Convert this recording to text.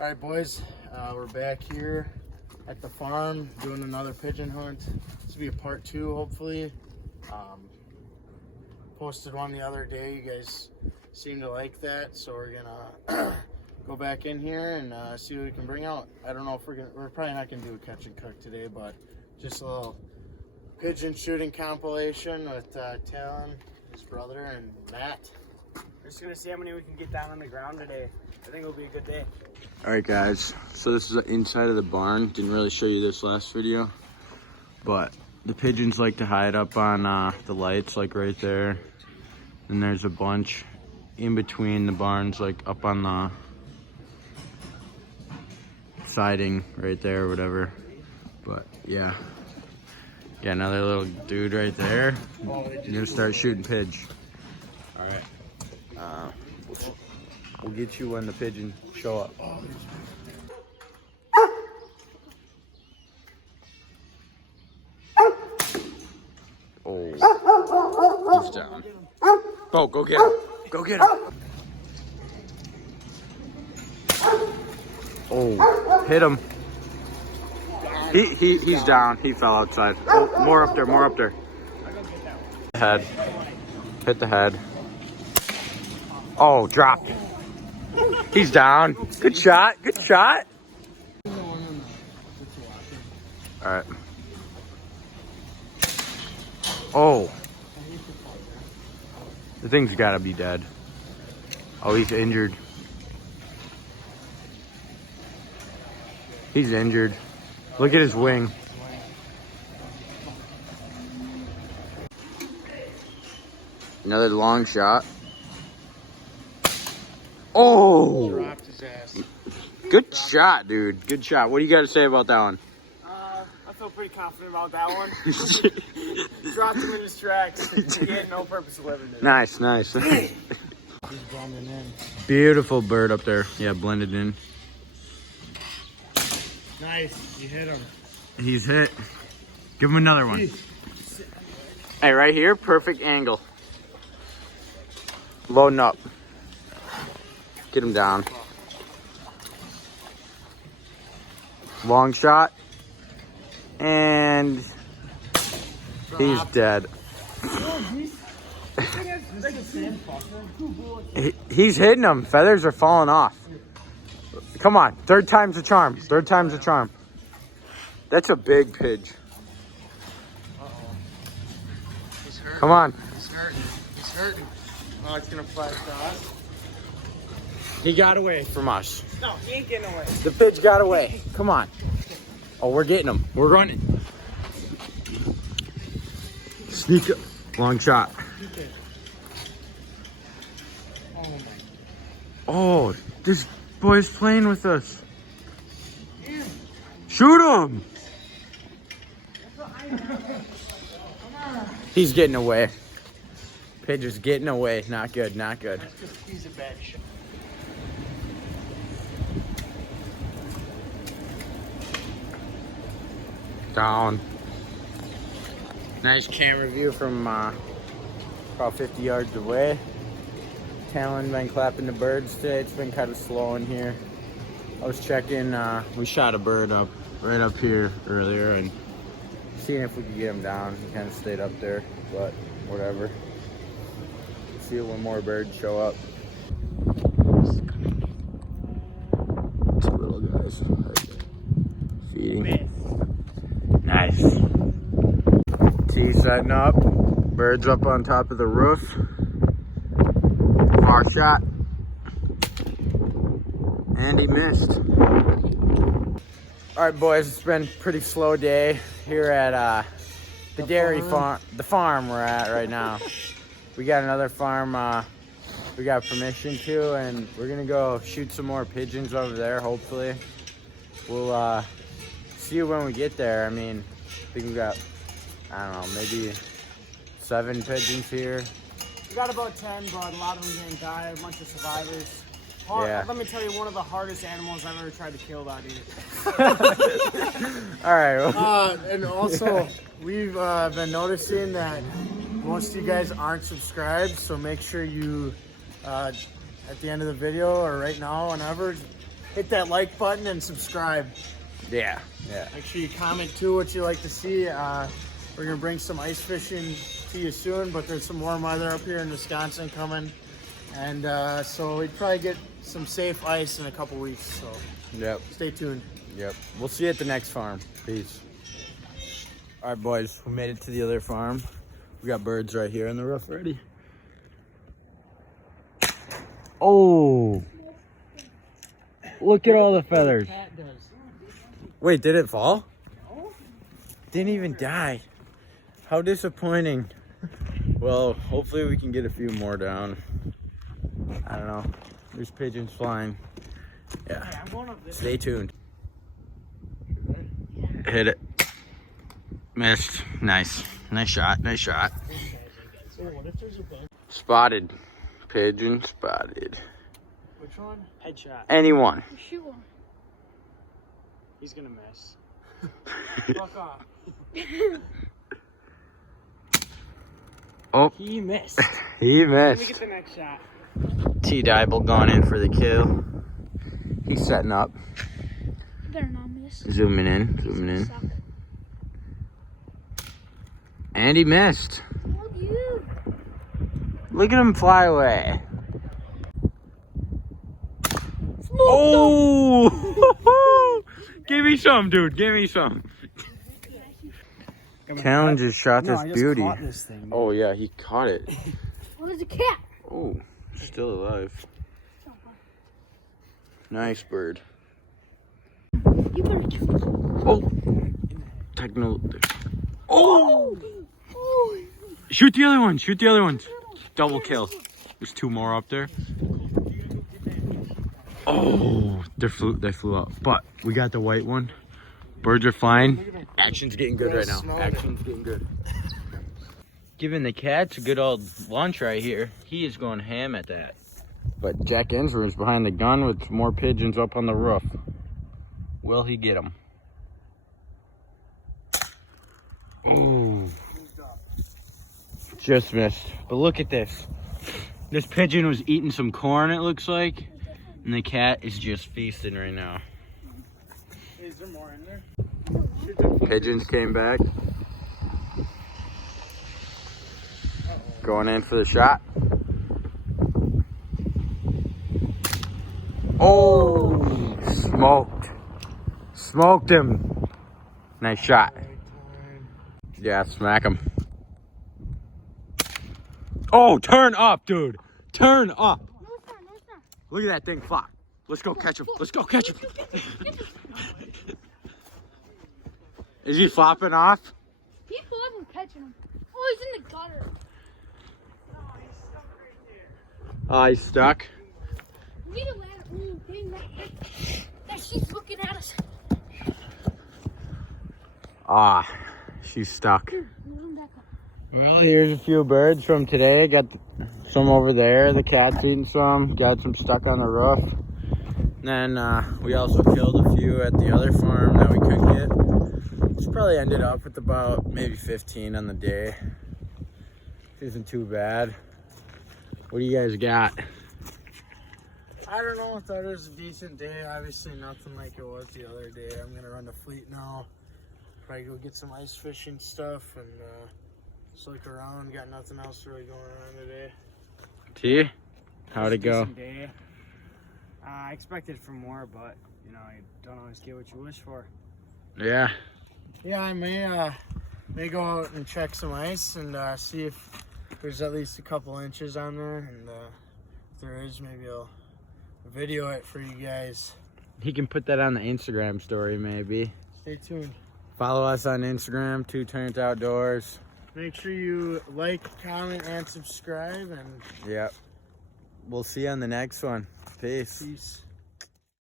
All right, boys, we're back here at the farm doing another pigeon hunt. This will be a part 2, hopefully. Posted one the other day. You guys seem to like that, so we're gonna go back in here and see what we can bring out. I don't know if we're probably not gonna do a catch and cook today, but just a little pigeon shooting compilation with Talon, his brother, and Matt. We're just gonna see how many we can get down on the ground today. I think it'll be a good day. All right, guys. So this is the inside of the barn. Didn't really show you this last video, but the pigeons like to hide up on the lights, like right there. And there's a bunch in between the barns, like up on the siding right there or whatever. But yeah, another little dude right there. You're gonna start shooting pigeons. All right. We'll get you when the pigeons show up. Oh, he's down. Oh, go get him. Go get him. Oh, hit him. He's down. He fell outside. Oh, more up there, more up there. Head. Hit the head. Oh, dropped. He's down. Good shot. Good shot. All right. Oh. The thing's got to be dead. Oh, he's injured. He's injured. Look at his wing. Another long shot. Oh! Dropped his ass. Good shot, dude. Good shot. What do you got to say about that one? I feel pretty confident about that one. Dropped him in his tracks. He had no purpose of living today. Nice, nice. He's blending in. Beautiful bird up there. Yeah, blended in. Nice. You hit him. He's hit. Give him another one. Hey, right here, perfect angle. Loading up. Get him down. Long shot. And he's dead. He's hitting them. Feathers are falling off. Come on. Third time's a charm. Third time's a charm. That's a big pidge. He's hurting. Come on. He's hurting. He's hurting. Oh, it's going to fly across. He got away from us. No, he ain't getting away. The pidge got away. Come on. Oh, we're getting him. We're running. Sneak up. Long shot. Oh, my. Oh, this boy's playing with us. Shoot him. He's getting away. Pidge is getting away. Not good, not good. That's just, he's a bad shot. Down. Nice camera view from about 50 yards away. Talon been clapping the birds today. It's been kind of slow in here. I was checking, we shot a bird up right up here earlier and seeing if we could get him down. He kind of stayed up there, but whatever. See when more birds show up. Two little guys right there, feeding. Nice. T setting up. Birds up on top of the roof. Far shot. And he missed. All right, boys, it's been a pretty slow day here at the dairy farm, the farm we're at right now. We got another farm we got permission to, and we're gonna go shoot some more pigeons over there, hopefully. We'll see you when we get there. I mean, I think we got, I don't know, maybe 7 pigeons here. We got about 10, but a lot of them didn't die. A bunch of survivors. Yeah. Let me tell you, one of the hardest animals I've ever tried to kill out here. All right. Well. And also, we've been noticing that most of you guys aren't subscribed, so make sure you, at the end of the video or right now, whenever, hit that like button and subscribe. Yeah. Make sure you comment too what you like to see. We're gonna bring some ice fishing to you soon, but there's some warm weather up here in Wisconsin coming, and so we'd probably get some safe ice in a couple weeks. So Yep. stay tuned. Yep. We'll see you at the next farm. Peace. All right, boys. We made it to the other farm. We got birds right here on the roof already. Oh! Look at all the feathers. Wait, did it fall? Didn't even die. How disappointing. Well, hopefully we can get a few more down. I don't know. There's pigeons flying. Yeah. Stay tuned. Hit it. Missed. Nice. Nice shot. Nice shot. Spotted. Pigeon spotted. Which one? Headshot. Anyone. Shoot one. He's gonna miss. Fuck off. Oh, He missed. he Let me missed. get the next shot. T-Dibble going in for the kill. He's setting up. Better not miss. Zooming in. Suck. And he missed. Oh, you. Look at him fly away. Oh! Give me some, dude. Give me some. Talon just shot this beauty. This thing, Oh, yeah, he caught it. Oh, there's a cat. Oh, still alive. Nice bird. You better kill it. Oh! Techno. Oh! Oh. Shoot the other one. Shoot the other ones. Double kill. There's two more up there. Oh, they flew up. But we got the white one. Birds are flying. Action's getting good right now. Action's getting good. Giving the cats a good old lunch right here. He is going ham at that. But Jack Ensroom's behind the gun with more pigeons up on the roof. Will he get them? Ooh. Just missed. But look at this. This pigeon was eating some corn, it looks like. And the cat is just feasting right now. Is there more in there? Pigeons came back. Going in for the shot. Oh, smoked. Smoked him. Nice shot. Yeah, smack him. Oh, turn up, dude. Turn up. No, it's not. No, it's not. Look at that thing flop. Let's go catch him. Let's go catch him. Is he flopping off? He wasn't catching him. Oh, he's in the gutter. Oh, he's stuck. We need to land. Ooh, dang, that she's looking at us. Ah, she's stuck. Move him back up. Well, here's a few birds from today. Got some over there. The cat's eating some. Got some stuck on the roof. And then we also killed a few at the other farm that we couldn't get. It's probably ended up with about maybe 15 on the day. Isn't too bad. What do you guys got? I don't know. I thought it was a decent day. Obviously, nothing like it was the other day. I'm gonna run the fleet now. Probably go get some ice fishing stuff and just look around. Got nothing else really going on today. T? How'd it go? Decent day. I expected for more, but you know, you don't always get what you wish for. Yeah. Yeah, I may go out and check some ice and see if there's at least a couple inches on there, and if there is, maybe I'll video it for you guys. He can put that on the Instagram story, maybe. Stay tuned. Follow us on Instagram, 2 Turns Outdoors. Make sure you like, comment, and subscribe, and Yep. We'll see you on the next one. Peace. peace.